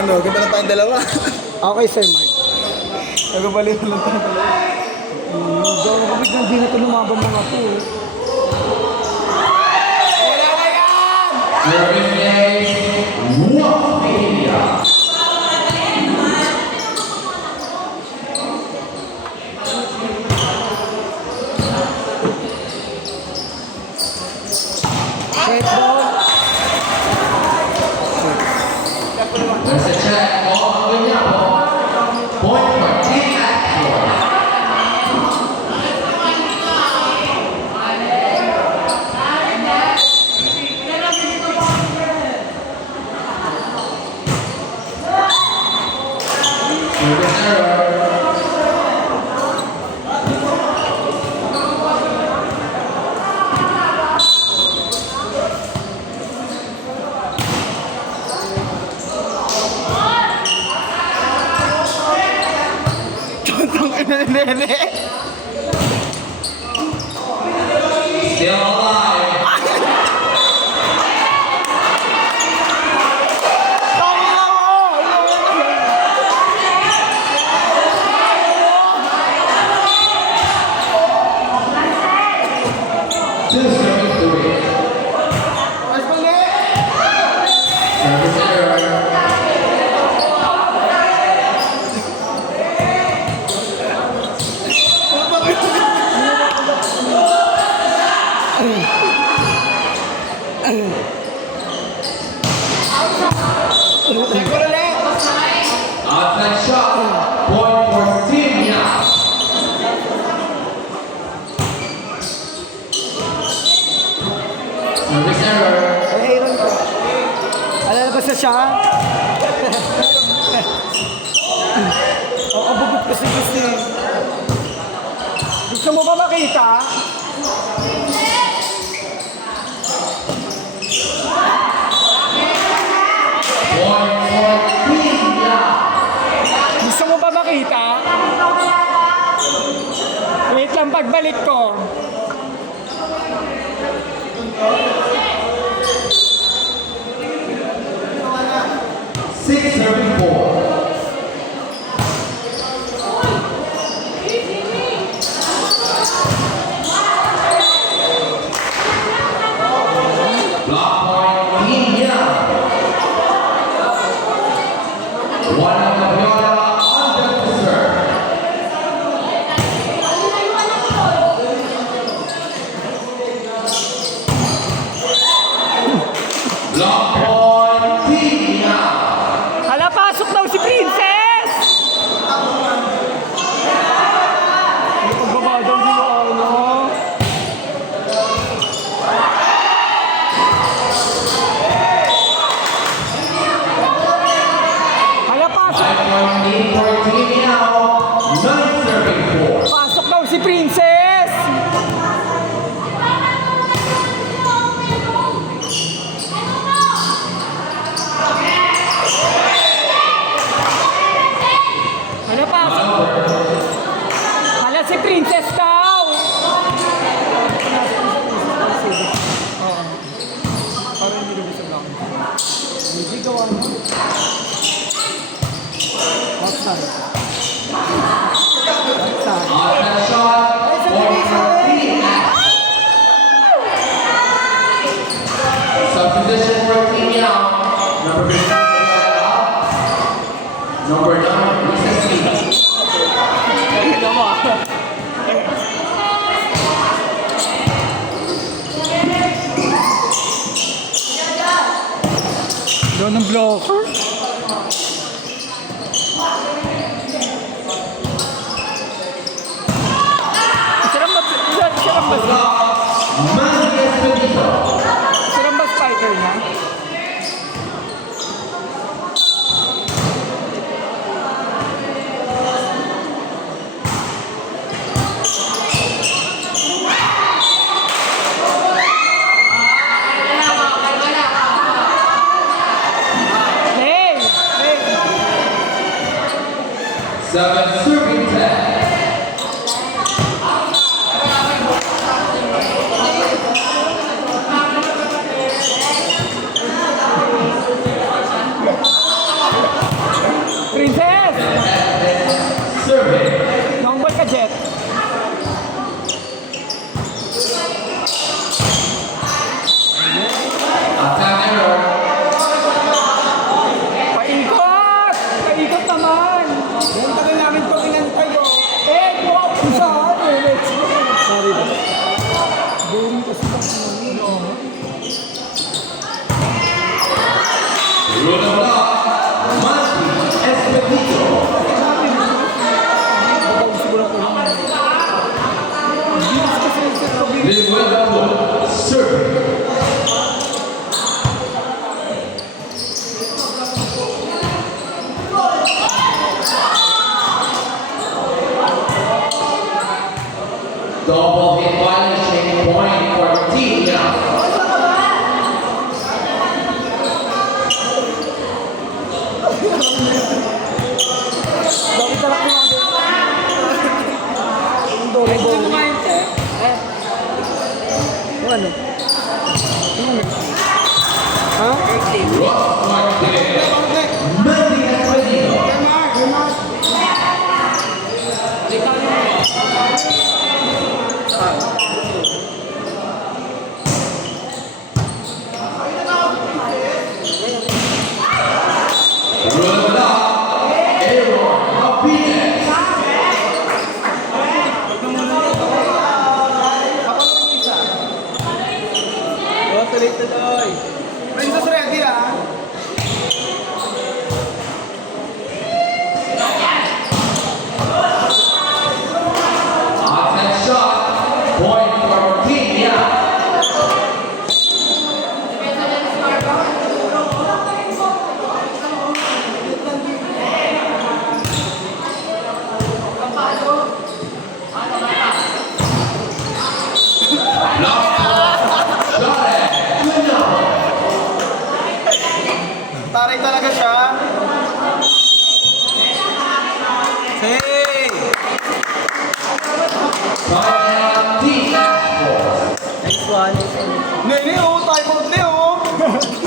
Ano, ganda na tayong dalawa. Okay, Sir Mark. Nagabalik na lang tayong dalawa. Diyan ako biglang di na ito lumaban mga po. Wala na yan! Serving game, Media. Set ball. There's a check. Ball ang ganyan po. Point for Team Action. Service error. Still alive. Two serving three. Service error. Outside shot. Point for Team Yao. Service error. Aaron ko. Alalabas na siya. Oo, bugot kasi. Gusto mo ba makita? Point for Team Yao. Gusto mo ba makita? Wait lang, pagbalik ko. Six serving four. Block point Team Yao. One of the Viola on the serve. Block point Team Yao. Hala, pasok daw si Princess! Pagbaba daw nila, ano? Hala, pasok! 5 point lead for Team Yao. 9 serving four. Pasok daw si Princess! Hala, pasok! Hala, si Princess daw! Oo. Parang hindi na gusto lang. Hindi gawa mo. Outside. Outside. Outside shot. Point for Team Yao. Substitution for Team Yao. Number 15, Number 9, Lisa Smith. ng blocker. Manny Espedito. Sirang ba spiker na? Hey! Hey! 7 serving 10. Princess! Serving. Long ball ka, Jet. Attack error. Paikot! Paikot naman! Yan tagal namin itong inantay ko. Wow! Saan? Sorry ba? Boring kasi Rule of law. Manny Espedito. Limuel serving. Double hit violation point for team. Bakit talak mo natin? Ang dole bo. Ano? Ha? Rock point. Manny Espedito. Rule of law. Aaron Happiness. Tuloy. Princess ready ah. Offense shot. Point for team. Taray talaga siya. Hey! Team. Next one. Nene, oh, time out na oh.